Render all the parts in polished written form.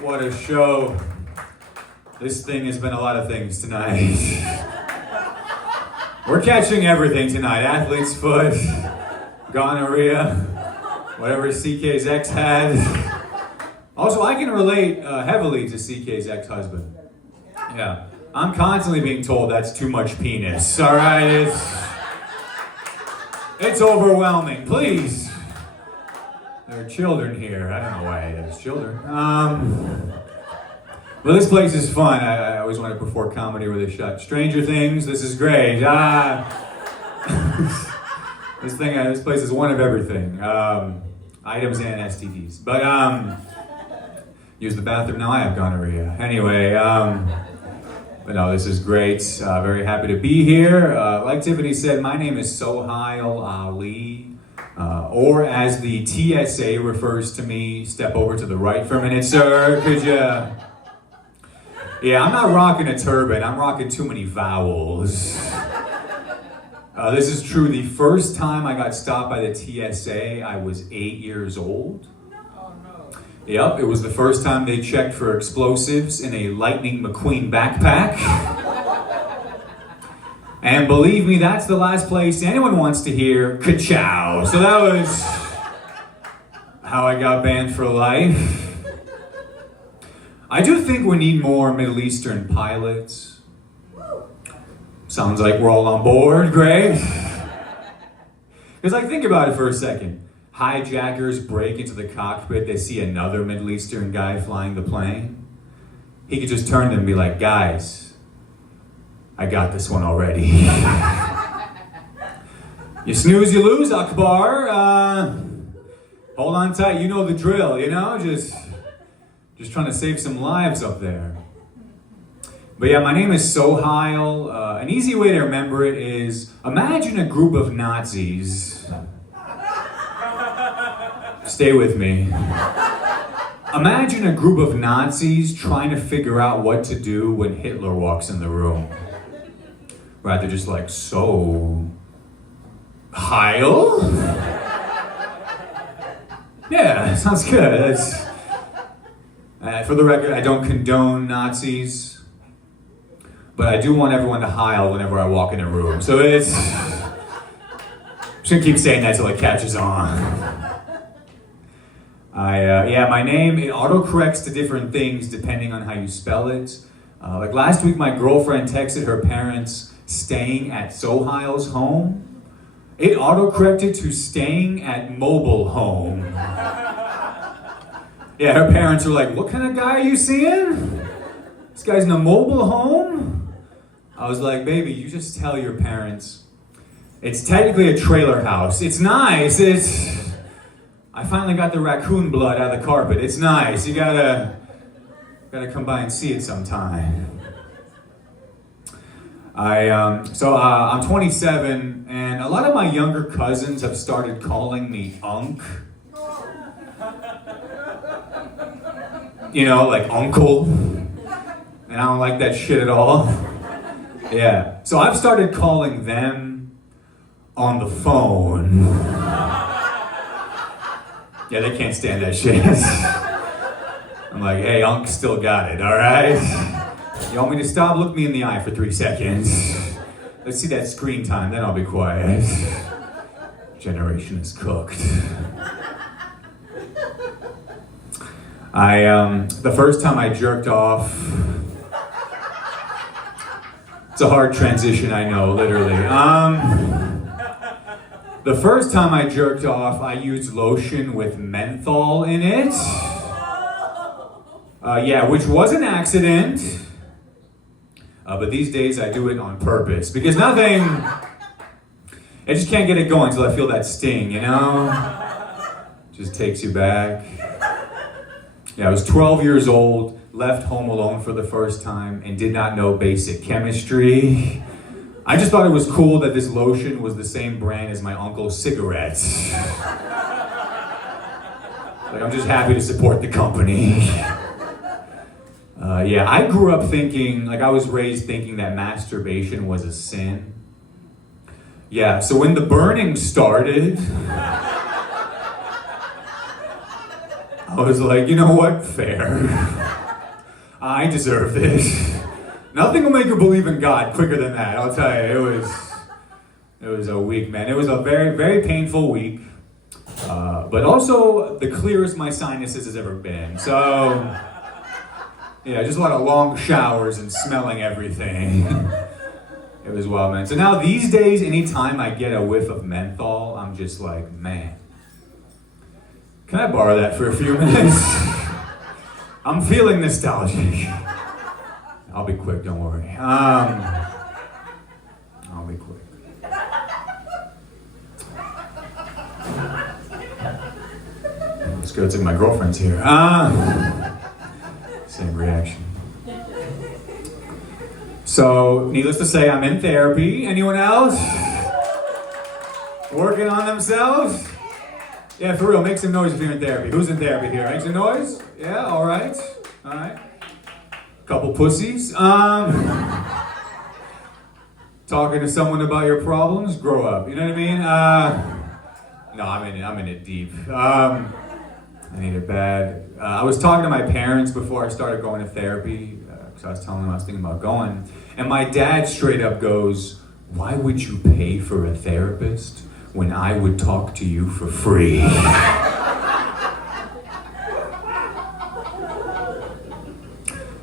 What a show. This thing has been a lot of things tonight. We're catching everything tonight. Athlete's foot, gonorrhea, whatever CK's ex had. Also, I can relate heavily to CK's ex-husband. Yeah. I'm constantly being told that's too much penis. All right? It's overwhelming. Please. There are children here. I don't know why there's children. Well, this place is fun. I always want to perform comedy where they shut Stranger Things. This is great. This place is one of everything. Items and STDs. But use the bathroom now. I have gonorrhea. Anyway, but no, this is great. Very happy to be here. Like Tiffany said, my name is Sohile Ali. Or as the TSA refers to me, step over to the right for a minute, sir. Could you? Yeah, I'm not rocking a turban. I'm rocking too many vowels. This is true. The first time I got stopped by the TSA, I was 8 years old. Yep, it was the first time they checked for explosives in a Lightning McQueen backpack. And believe me, that's the last place anyone wants to hear ka-chow. So that was how I got banned for life. I do think we need more Middle Eastern pilots. Sounds like we're all on board, great. Because think about it for a second. Hijackers break into the cockpit, they see another Middle Eastern guy flying the plane. He could just turn to them and be like, guys, I got this one already. You snooze, you lose, Akbar. Hold on tight, you know the drill, just trying to save some lives up there. But yeah, my name is Sohile. An easy way to remember it is, imagine a group of Nazis. Stay with me. Imagine a group of Nazis trying to figure out what to do when Hitler walks in the room. Right, they're just like, so, Heil? Yeah, sounds good. For the record, I don't condone Nazis, but I do want everyone to Heil whenever I walk in a room. So I'm just gonna keep saying that till it catches on. My name, it autocorrects to different things depending on how you spell it. Like last week, my girlfriend texted her parents staying at Sohile's home. It autocorrected to staying at mobile home. Yeah, her parents were like, what kind of guy are you seeing? This guy's in a mobile home? I was like, baby, you just tell your parents. It's technically a trailer house. It's nice. I finally got the raccoon blood out of the carpet. It's nice. You gotta come by and see it sometime. I'm 27, and a lot of my younger cousins have started calling me Unc. Like uncle. And I don't like that shit at all. Yeah. So I've started calling them on the phone. Yeah, they can't stand that shit. I'm like, hey, Unc still got it, all right? You want me to stop? Look me in the eye for 3 seconds. Let's see that screen time, then I'll be quiet. Generation is cooked. The first time I jerked off, it's a hard transition, I know, literally. The first time I jerked off, I used lotion with menthol in it. Which was an accident. But these days I do it on purpose because I just can't get it going until I feel that sting, Just takes you back. Yeah, I was 12 years old, left home alone for the first time, and did not know basic chemistry. I just thought it was cool that this lotion was the same brand as my uncle's cigarettes. I'm just happy to support the company. I grew up thinking, I was raised thinking that masturbation was a sin. Yeah, so when the burning started, I I was like, you know what? Fair. I deserve this. Nothing will make you believe in God quicker than that, I'll tell you. It was a week, man. It was a very, very painful week. But also the clearest my sinuses has ever been. So, yeah, just a lot of long showers and smelling everything. It was wild, man. So now these days, anytime I get a whiff of menthol, I'm just like, man, can I borrow that for a few minutes? I'm feeling nostalgic. I'll be quick, don't worry. I'll be quick. Let's go to my girlfriend's here. Same reaction. So, needless to say, I'm in therapy. Anyone else? Working on themselves? Yeah, for real, make some noise if you're in therapy. Who's in therapy here? Make some noise? Yeah, all right. Couple pussies. Talking to someone about your problems? Grow up, you know what I mean? No, I'm in it deep. I need it bad. I was talking to my parents before I started going to therapy, because I was telling them I was thinking about going. And my dad straight up goes, "Why would you pay for a therapist when I would talk to you for free?"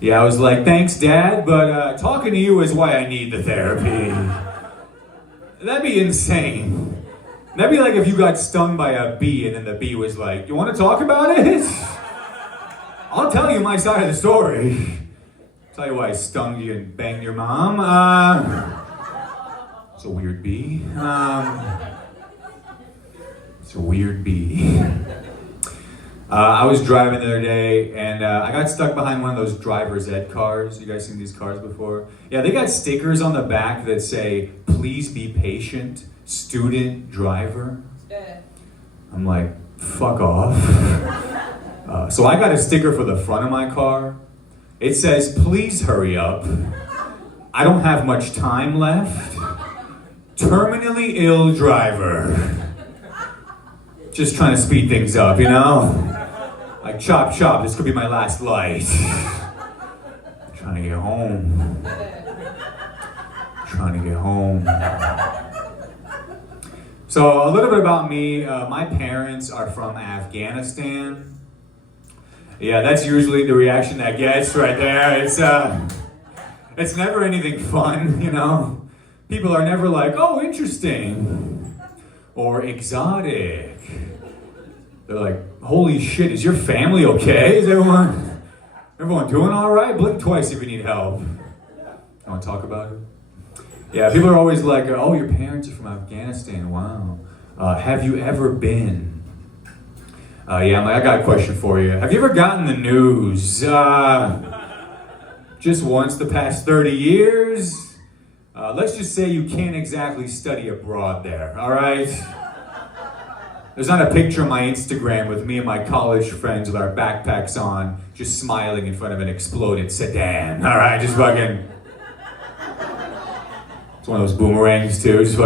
Yeah, I was like, "Thanks, Dad, but talking to you is why I need the therapy." That'd be insane. That'd be like if you got stung by a bee and then the bee was like, "You want to talk about it?" I'll tell you my side of the story. Tell you why I stung you and banged your mom. It's a weird bee. It's a weird bee. I was driving the other day and I got stuck behind one of those driver's ed cars. You guys seen these cars before? Yeah, they got stickers on the back that say, "Please be patient, student driver." I'm like, fuck off. So I got a sticker for the front of my car. It says, "Please hurry up. I don't have much time left. Terminally ill driver." Just trying to speed things up, you know? Like, chop, chop, this could be my last light. I'm trying to get home. So, a little bit about me. My parents are from Afghanistan. Yeah, that's usually the reaction that gets right there. It's never anything fun, you know? People are never like, "Oh, interesting," or "exotic." They're like, "Holy shit, is your family okay? Is everyone doing all right? Blink twice if you need help." You want to talk about it? Yeah, people are always like, "Oh, your parents are from Afghanistan, wow. Have you ever been?" Yeah, I got a question for you. Have you ever gotten the news? Just once the past 30 years? Let's just say you can't exactly study abroad there, all right? There's not a picture on my Instagram with me and my college friends with our backpacks on, just smiling in front of an exploded sedan, all right? Just fucking... It's one of those boomerangs too, just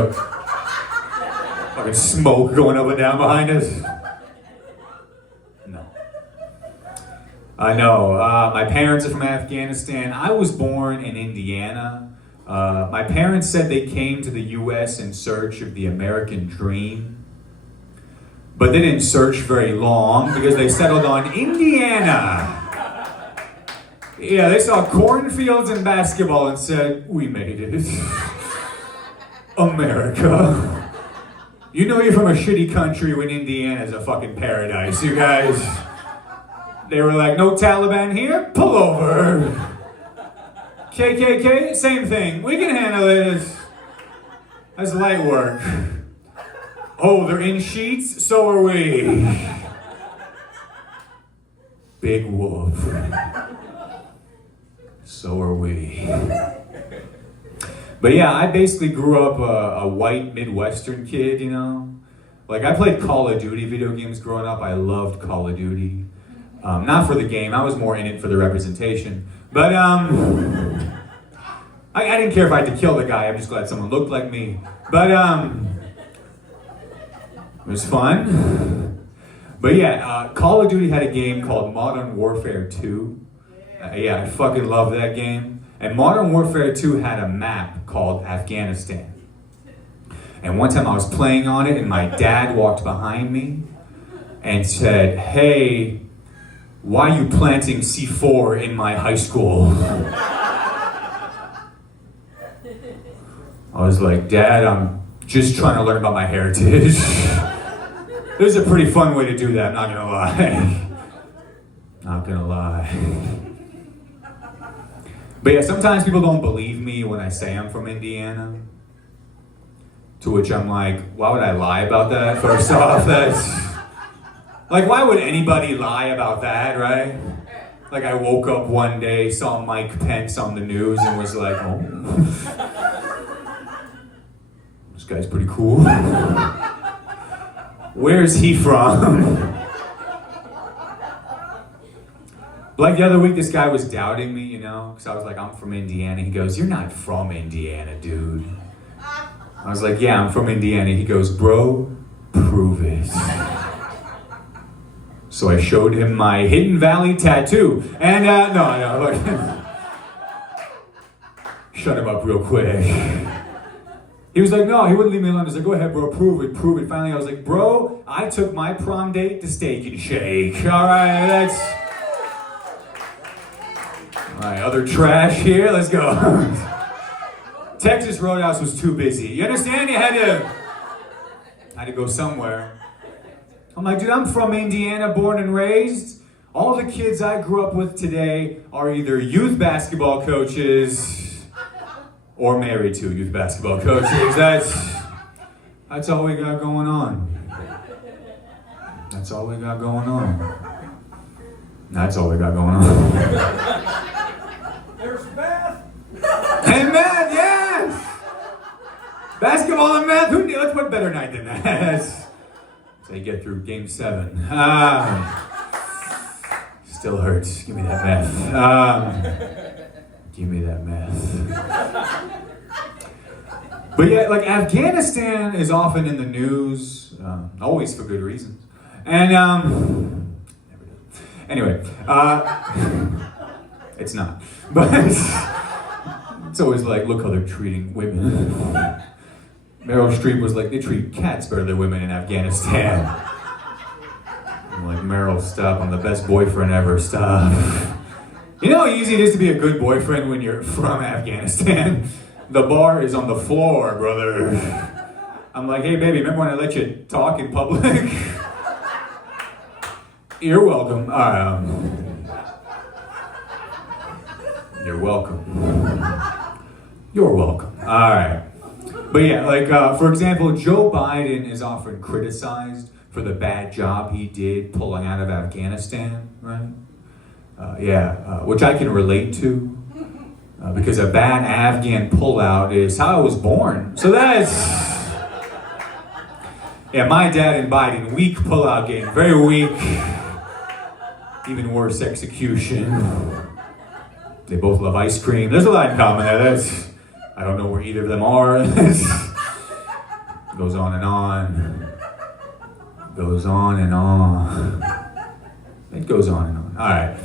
fucking smoke going up and down behind us. No. I know, my parents are from Afghanistan. I was born in Indiana. My parents said they came to the US in search of the American dream. But they didn't search very long because they settled on Indiana. Yeah, they saw cornfields and basketball and said, "We made it." America. You know you're from a shitty country when Indiana's a fucking paradise, you guys. They were like, "No Taliban here? Pull over." KKK? Same thing. We can handle it. That's light work. Oh, they're in sheets? So are we. Big whoop. So are we. But yeah, I basically grew up a white Midwestern kid, you know? Like, I played Call of Duty video games growing up. I loved Call of Duty. Not for the game, I was more in it for the representation. But, I didn't care if I had to kill the guy, I'm just glad someone looked like me. But, it was fun. But yeah, Call of Duty had a game called Modern Warfare 2. Yeah, I fucking love that game. And Modern Warfare 2 had a map called Afghanistan. And one time I was playing on it and my dad walked behind me and said, "Hey, why are you planting C4 in my high school?" I was like, "Dad, I'm just trying to learn about my heritage." This is a pretty fun way to do that, not gonna lie. Not gonna lie. But yeah, sometimes people don't believe me when I say I'm from Indiana. To which I'm like, why would I lie about that? First off, that's... Like, why would anybody lie about that, right? Like, I woke up one day, saw Mike Pence on the news, and was like, oh. This guy's pretty cool. Where's he from? Like the other week, this guy was doubting me, you know, because I was like, I'm from Indiana. He goes, "You're not from Indiana, dude." I was like, "Yeah, I'm from Indiana." He goes, "Bro, prove it." So I showed him my Hidden Valley tattoo. And, no, look. Shut him up real quick. He was like, no, he wouldn't leave me alone. He was like, "Go ahead, bro, prove it, prove it." Finally, I was like, "Bro, I took my prom date to Steak and Shake." All right, that's... All right, other trash here, let's go. Texas Roadhouse was too busy. You understand? You had to go somewhere. I'm like, dude, I'm from Indiana, born and raised. All the kids I grew up with today are either youth basketball coaches or married to youth basketball coaches. That's all we got going on. That's all we got going on. That's all we got going on. There's math. And math, yes! Basketball and math, who knew? What better night than that? That's how you get through game 7. Still hurts. Give me that math. Give me that math. But yeah, like Afghanistan is often in the news, always for good reasons. And, never did. Anyway, it's not. But it's always like, look how they're treating women. Meryl Streep was like, they treat cats better than women in Afghanistan. I'm like, Meryl, stop, I'm the best boyfriend ever, stop. You know how easy it is to be a good boyfriend when you're from Afghanistan? The bar is on the floor, brother. I'm like, hey baby, remember when I let you talk in public? You're welcome. You're welcome. You're welcome. All right. But yeah, like, for example, Joe Biden is often criticized for the bad job he did pulling out of Afghanistan, right? Which I can relate to. Because a bad Afghan pullout is how I was born. So that's... Yeah, my dad and Biden, weak pullout game, very weak. Even worse, execution. They both love ice cream. There's a lot in common there. I don't know where either of them are. Goes on and on. Goes on and on. It goes on and on. All right.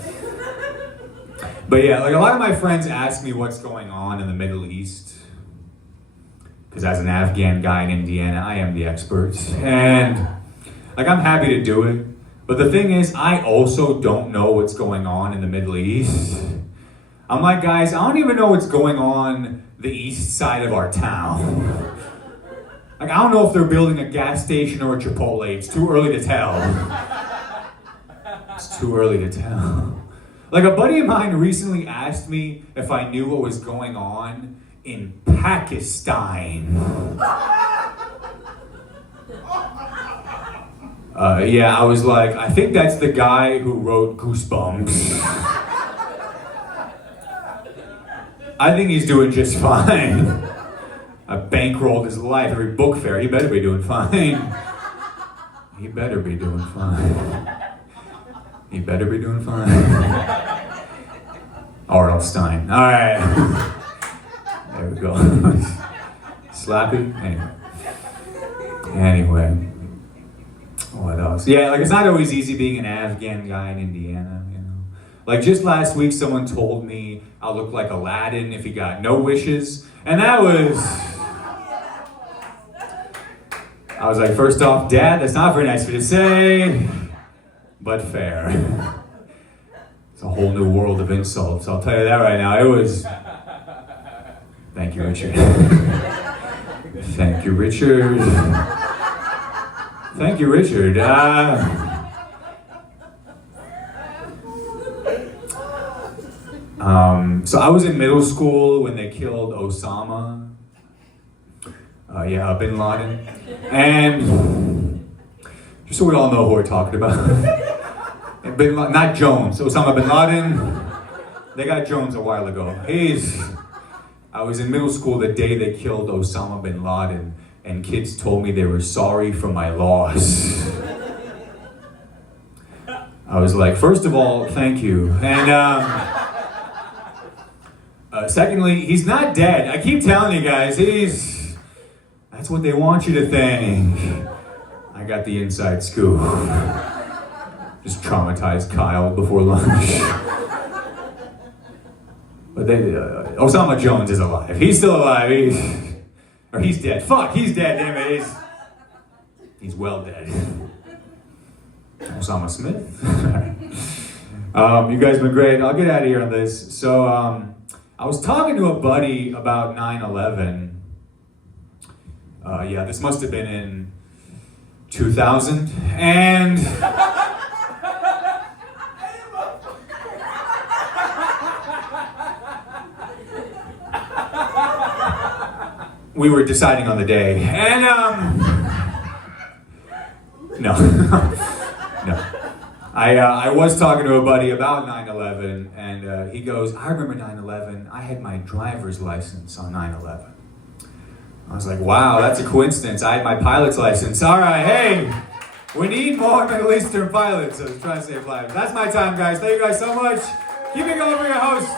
But yeah, like a lot of my friends ask me what's going on in the Middle East. Because as an Afghan guy in Indiana, I am the expert. And like I'm happy to do it. But the thing is, I also don't know what's going on in the Middle East. I'm like, guys, I don't even know what's going on the east side of our town. Like, I don't know if they're building a gas station or a Chipotle. It's too early to tell. It's too early to tell. Like, a buddy of mine recently asked me if I knew what was going on in Pakistan. Yeah, I was like, I think that's the guy who wrote Goosebumps. I think he's doing just fine. I bankrolled his life every book fair. He better be doing fine. He better be doing fine. He better be doing fine. R.L. Stein. All right. There we go. Slappy? Anyway. What else? else. Yeah, like it's not always easy being an Afghan guy in Indiana, you know. Like just last week, someone told me I'll look like Aladdin if he got no wishes, and that was. I was like, first off, Dad, that's not very nice of you to say, but fair. It's a whole new world of insults. I'll tell you that right now. It was. Thank you, Richard. Thank you, Richard. Thank you, Richard. So I was in middle school when they killed Osama. Bin Laden. And just so we all know who we're talking about. Not Jones, Osama bin Laden. They got Jones a while ago. I was in middle school the day they killed Osama bin Laden, and kids told me they were sorry for my loss. I was like, first of all, thank you. And secondly, he's not dead. I keep telling you guys, that's what they want you to think. I got the inside scoop. Just traumatized Kyle before lunch. But Osama Jones is alive. He's still alive. He's dead. Fuck, he's dead, damn it. He's well dead. Osama Smith. You guys have been great. I'll get out of here on this. So, I was talking to a buddy about 9/11. This must have been in 2000. And we were deciding on the day. And no. No. I was talking to a buddy about 9/11, and he goes, I remember 9/11, I had my driver's license on 9/11. I was like, wow, that's a coincidence. I had my pilot's license. All right, hey, we need more Middle Eastern pilots. I was trying to save lives. That's my time, guys. Thank you guys so much. Keep it going for your host.